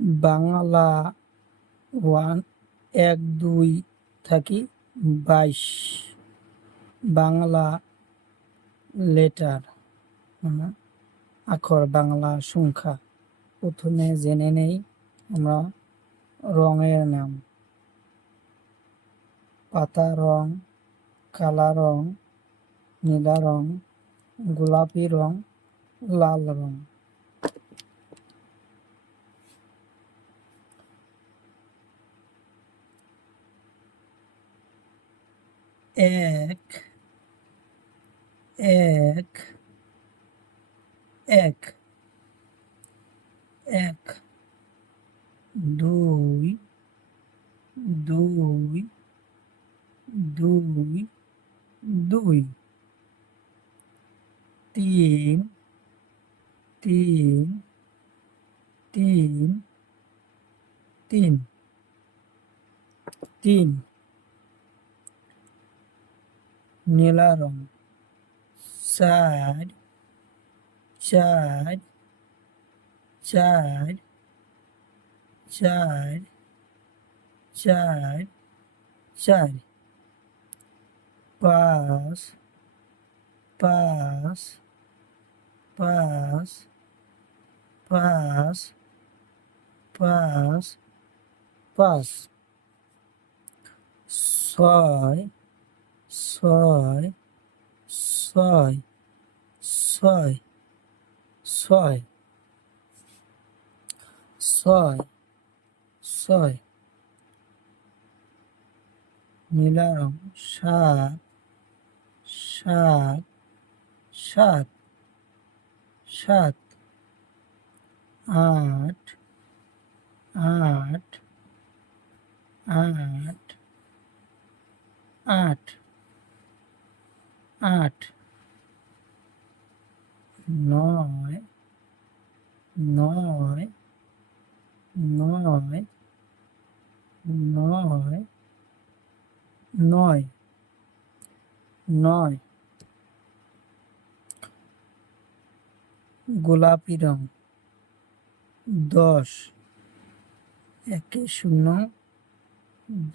বাংলা 1 2 থাকি 22 বাংলা লেটার মানে আখর বাংলা সংখ্যা। প্রথমে জেনে নেই আমরা রঙের নাম। পাতা রং, কালা রং, নীলা রং, গোলাপি রং, লাল রং। এক এক এক এক দুই দুই দুই দুই তিন তিন তিন তিন তিন নীলা রং। চার চার চার চার চার চার পাঁচ পাঁচ পাঁচ পাঁচ পাঁচ পাঁচ ছয় ছয় ছয় ছয় ছয় ছয় ছয় নীলা রং। সাত সাত সাত সাত আট আট আট আট আট নয় নয় নয় নয় নয় নয় গোলাপি রং। 10 একে শূন্য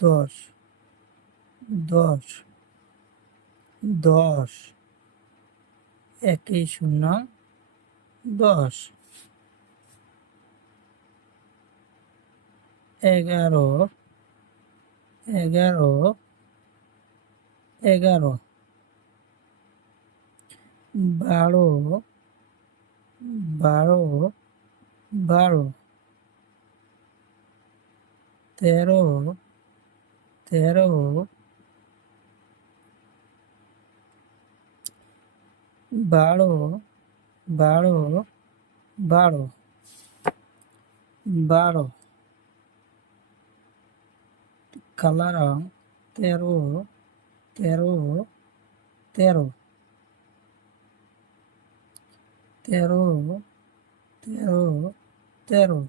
10 10 10 একে শূন্য 10 11 11 11 12 12 12 13 13 12 12 12 12 কালা রং। 13 13 13 13 13 13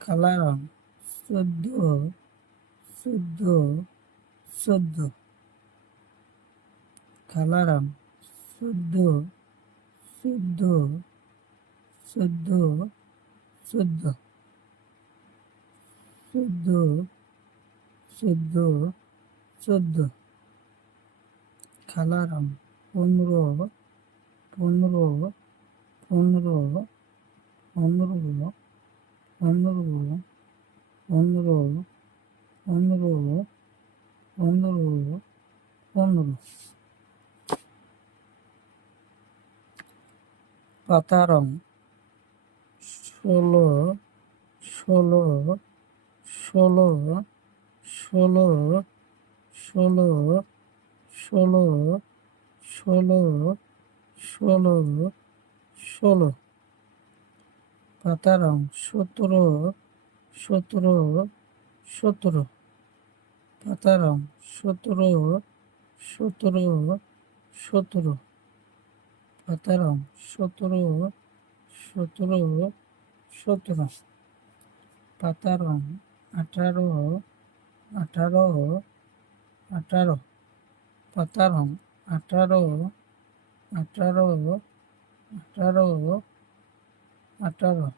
কালা রং। 14 14 14 কালা রং। 14 14 14 14 14 14 14 কালা রং। 15 15 15 15 15 15 15 15 15 পাতা রং। 16 16 16 16 16 16 16 16 16 পাতা রং। 17 17 17 পাতা রং। 17 17 17 পাতা রং। 17 17 17 পাতা রং। 18 18 18 পাতা রং। 18 18 18 18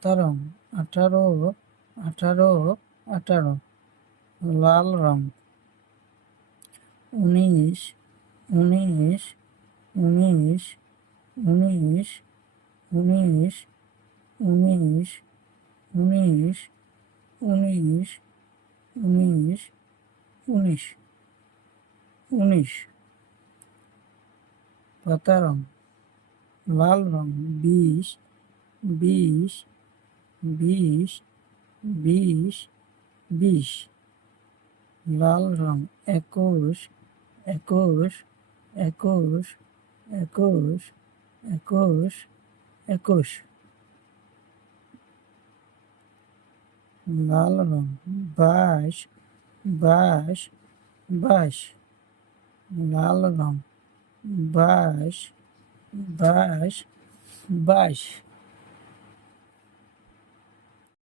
পাতা রং 18 18 18 লাল রং 19 19 19 19 19 19 19 19 19 19 19 পাতা রং লাল রং 20 20 20 20 20 লাল রং 21 21 21 21 21 21 লাল রং 22 22 22 লাল রং 22 22 22